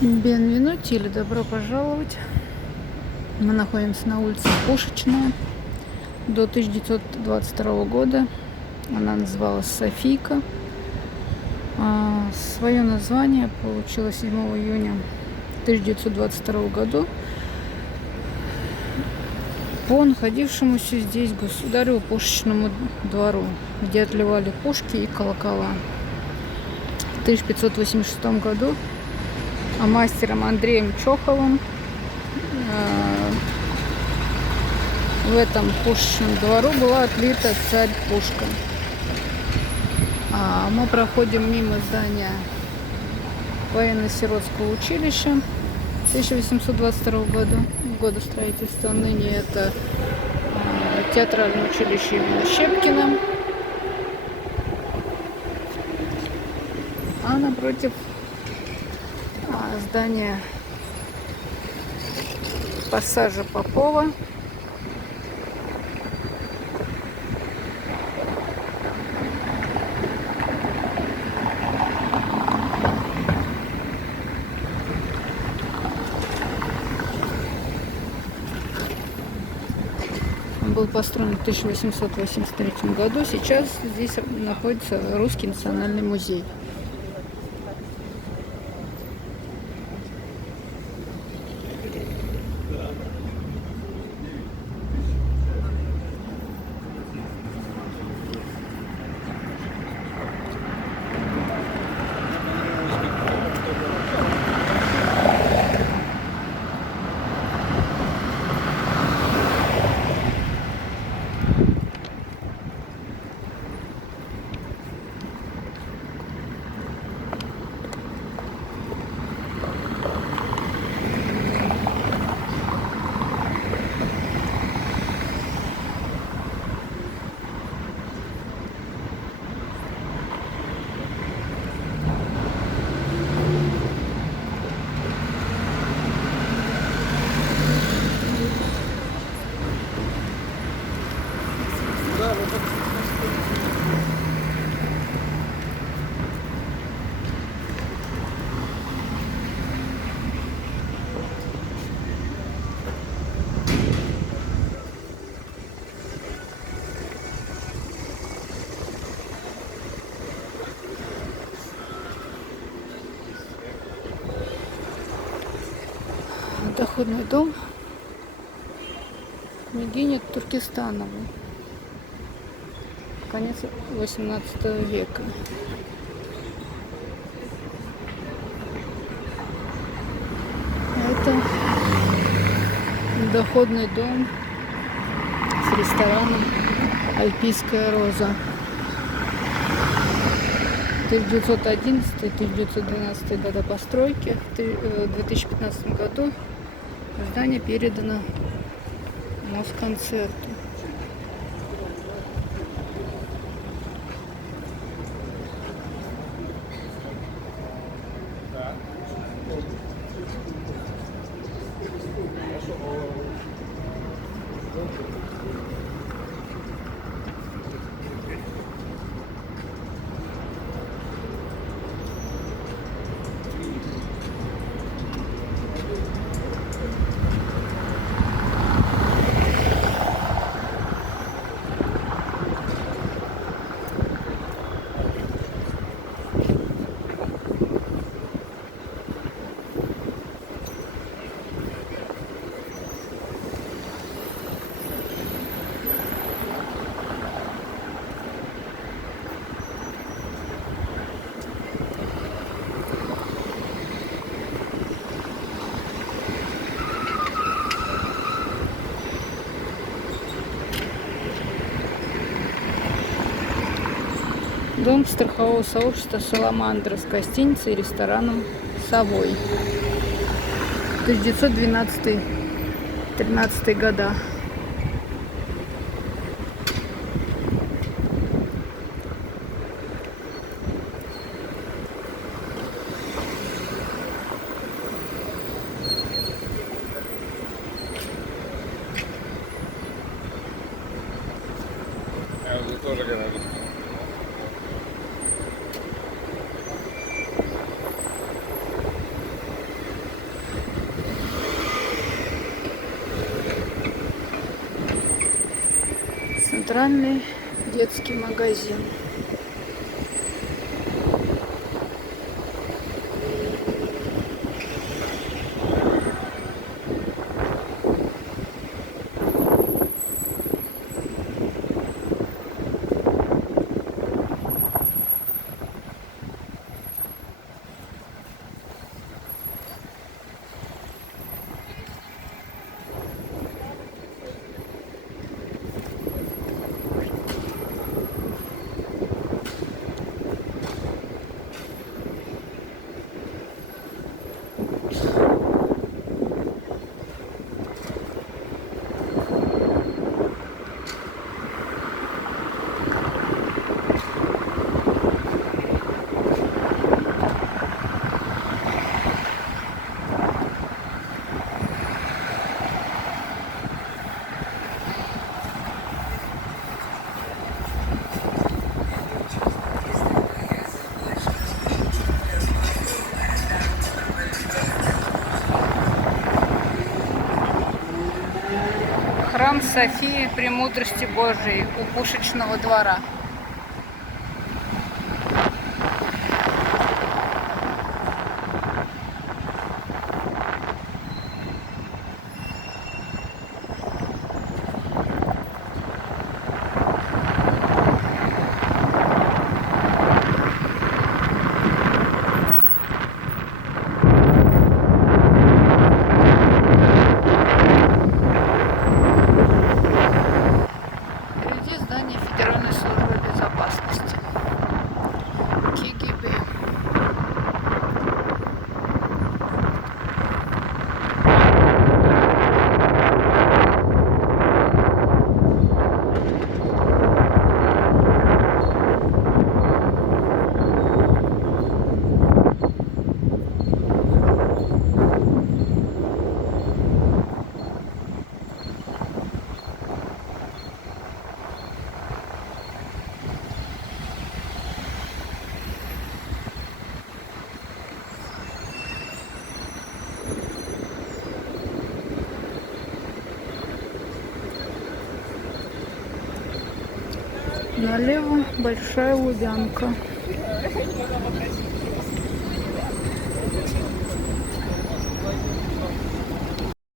Бенвенути или добро пожаловать. Мы находимся на улице Пушечная. До 1922 года она называлась Софийка. Свое название получила 7 июня 1922 году по находившемуся здесь государеву пушечному двору, где отливали пушки и колокола. В 1586 году мастером Андреем Чоховым в этом пушечном двору была отлита царь-пушка. Мы проходим мимо здания военно-сиротского училища 1822 года строительства. Ныне это театральное училище имени Щепкина. А напротив здание пассажа Попова. Он был построен в 1883 году. Сейчас здесь находится Русский национальный музей. Доходный дом княгини Туркестановой. Конец 18 века. Это доходный дом с рестораном «Альпийская роза». 1911-1912 года постройки. В 2015 году здание передано Москонцерту. Дом страхового сообщества «Саламандра» с гостиницей и рестораном «Совой». 1912-13 года. Тоже говорю. центральный детский магазин. Храм Софии Премудрости Божией у Пушечного двора. Здание Федеральной службы безопасности. КГБ. Налево Большая Лубянка.